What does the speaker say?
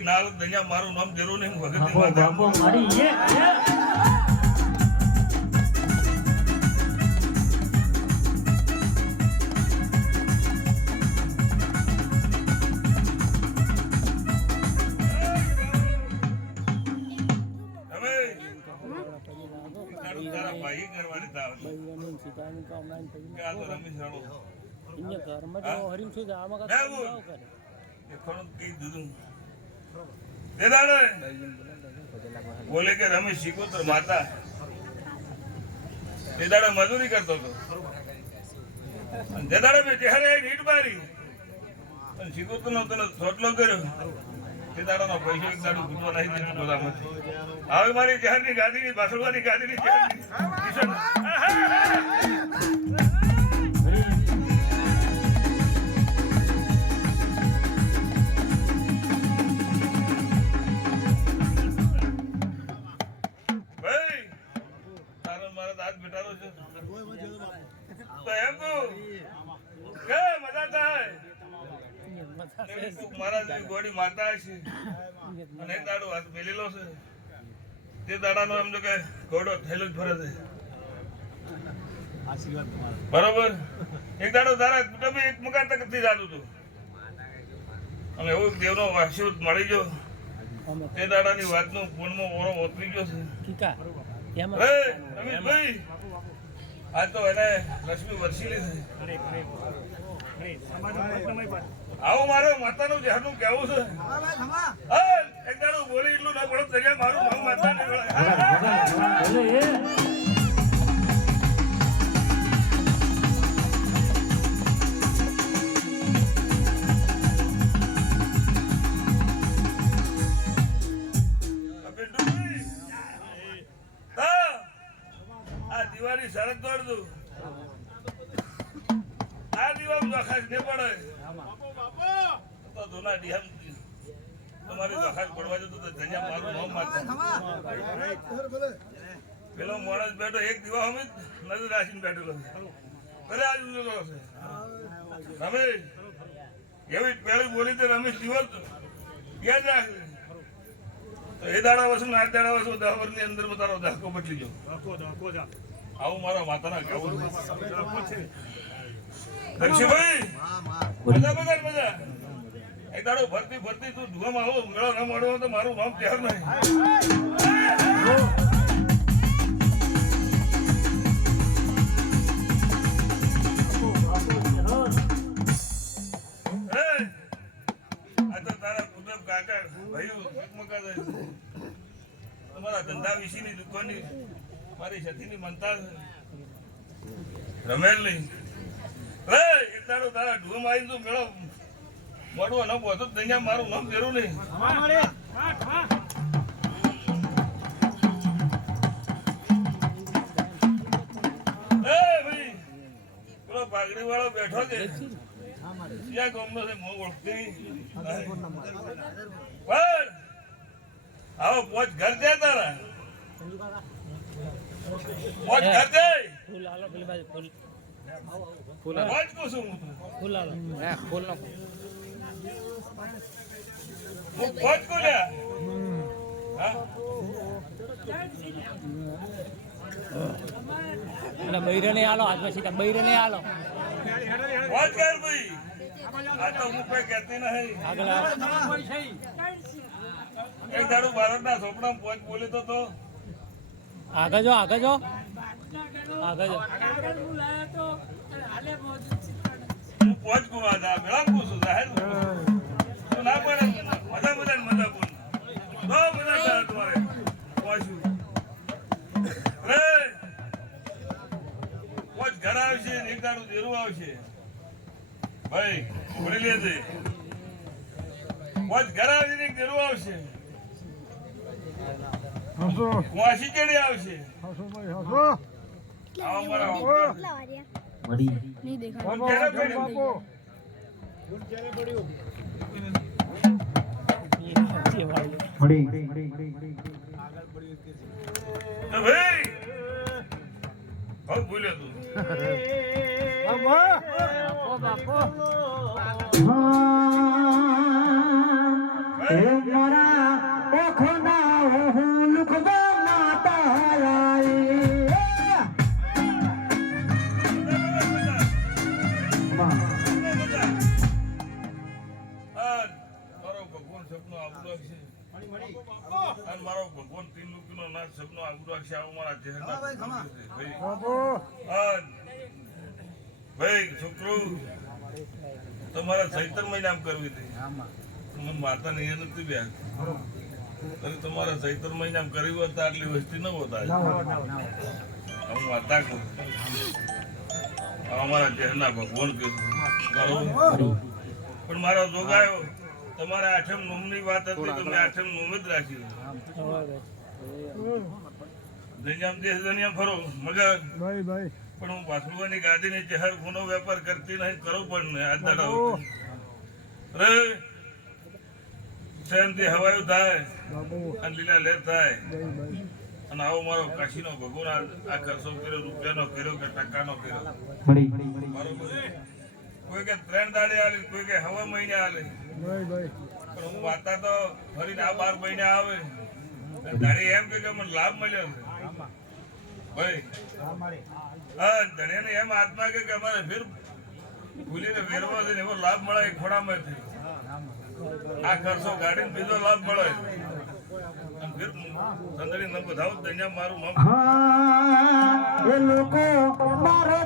નાલ દયા મારું નામ જરૂર નહીં ભગત બાપો મારી ભાઈ કરવાની તાવ રમેશ રાણો बोले के रमेश शिकोत्र माता दादा मजूरी करतो तो दादा में चेहरे नीट मारी शिकोत्र नो तने छोटलो કર્યો તે દાડાનો પૈસો એક દાડો ગુજવા નહીં દીધું ગોદામાંથી હવે મારી જહરની ગાદીની બાસળવાની ગાદીની તો એમ કે મજા થાય મહારાજ ગોળી માતા છે અને એક દાડો હાથ મેલેલો છે તે દાડાનો એમ તો કે ઘોડો થયેલો જ ફરે છે બરોબર એક દાડો તારા કુટુંબે એક મકાન તક નથી જાતું હતું અને એવું દેવનો આશીર્વાદ મળી ગયો તે દાડાની વાતનું પૂર્ણમાં ઓરો ઓતરી ગયો છે રમેશભાઈ આ તો એને લક્ષ્મી વરસીલી છે આવું મારો માતાનું જહરનું કેવું છે એક દાડું બોલી એટલું ના પડે દરિયા મારું નામ માતા નહીં દિવાળી શરત દોડ દઉં આ દીવા દખાશ ને પડે તો દોના ડીહમ તમારી દખાશ પડવા જતો તો ધન્યા મારું નામ માતા પેલો માણસ બેઠો એક દીવા અમે નજર રાખીને બેઠેલો અરે આજ ઉજળો છે રમેશ એવી પેલી બોલી તો રમેશ દીવો યાદ રાખ તો એ દાડા વસુ ને 8 દાડા વસુ 10 વર્ષની અંદર તારો દાખો બદલી ગયો આવું મારા માતાના કેવું દક્ષિભાઈ મજા મજા મજા એક દાડો ભરતી તું ધુવામાં આવો મેળો ના મળવો તો મારું નામ તૈયાર નહીં આ તો તારા કુદરત કાકા ભાઈ તમારા ધંધા વિશેની દુકાનની મારી છતીની મનતા રમેલ નહીં એક દાડો તારા ઢૂમ આવી તું મેળો મોડવો ન પહોંચો ત્યાં મારું નામ જરૂર નહીં ભાઈ પેલો પાઘડી વાળો બેઠો છે ક્યાં ગામનો છે હું ઓળખતી આવો પોચ ઘર છે તારા પોચ ઘર છે ફૂલ આલો પેલી બાજુ ફૂલ ફૂલ પોચ કો શું ફૂલ આલો હે ફૂલ નો હું પોચ કો લે હા એટલે બૈરને આલો હાથમાં સીધા બૈરને આલો પોચ ઘર ભાઈ આ તો હું કોઈ કહેતી નહીં આગળ એક દાડું ભારતના સોપડામાં પોચ બોલી તો આગળ જો આગળ જો હું પોચ કુવા જા મેળા પૂછું જાહેર તો ના પડે મજા બોલ તો મજા થાય તમારે પોચું રે પોચ ઘર આવશે એક દાડું દેરું આવશે ભાઈ ભૂલી લેજે પોચ ઘર આવશે ને એક દેરું આવશે વાસી ચડી આવશે ભૂલ્યો તું બાપો હે મારા ઓખના હું લુકબો માતા આઈ મારો ભગવાન સપનો આવતો છે અને મારો ભગવાન ત્રિલોકીનો નાથ સપનો આવતો છે આવો મારા ચહેરા ભાઈ છોકરો તમારા ચૈતર મહિનામાં કરવી હતી મને માતા ને એ નથી બેન તમારા ચૈતર મહિનામાં કરી હોત તો આટલી વસ્તી ન હોતા હું વાતા કરું અમારા ચહેરના ભગવાન કે પણ મારો જોગાયો તમારે આઠમ નોમની વાત હતી તો મેં આઠમ નોમ જ રાખી દુનિયા ફરો મગર પણ હું પાછળવાની ગાડીની ચહેર ગુનો વેપાર કરતી નહીં કરો પણ ને આજ દાડો રે શાંતિ હવાયું થાય અને લીલા લેર થાય અને આવો મારો કાશીનો ભગવાન આ ખર્ચો કર્યો રૂપિયાનો કર્યો કે ટકાનો કર્યો બરોબર કોઈ કે 3 દાડે આલે કોઈ કે હવા મહિને આલે પણ હું વાતા તો ફરીને આ 12 મહિને આવે દાડે એમ કે મને લાભ મળ્યો છે ભાઈ હા ધણીને એમ આત્મા કે અમારે ફેર ભૂલીને વેરવા છે એવો લાભ મળે એ ખોડામાંથી આ ખર્ચો ગાડીને બીજો લાભ મળે અને ફેર સંદડી ન બધાવ દુનિયા મારું નામ હા એ લોકો મારો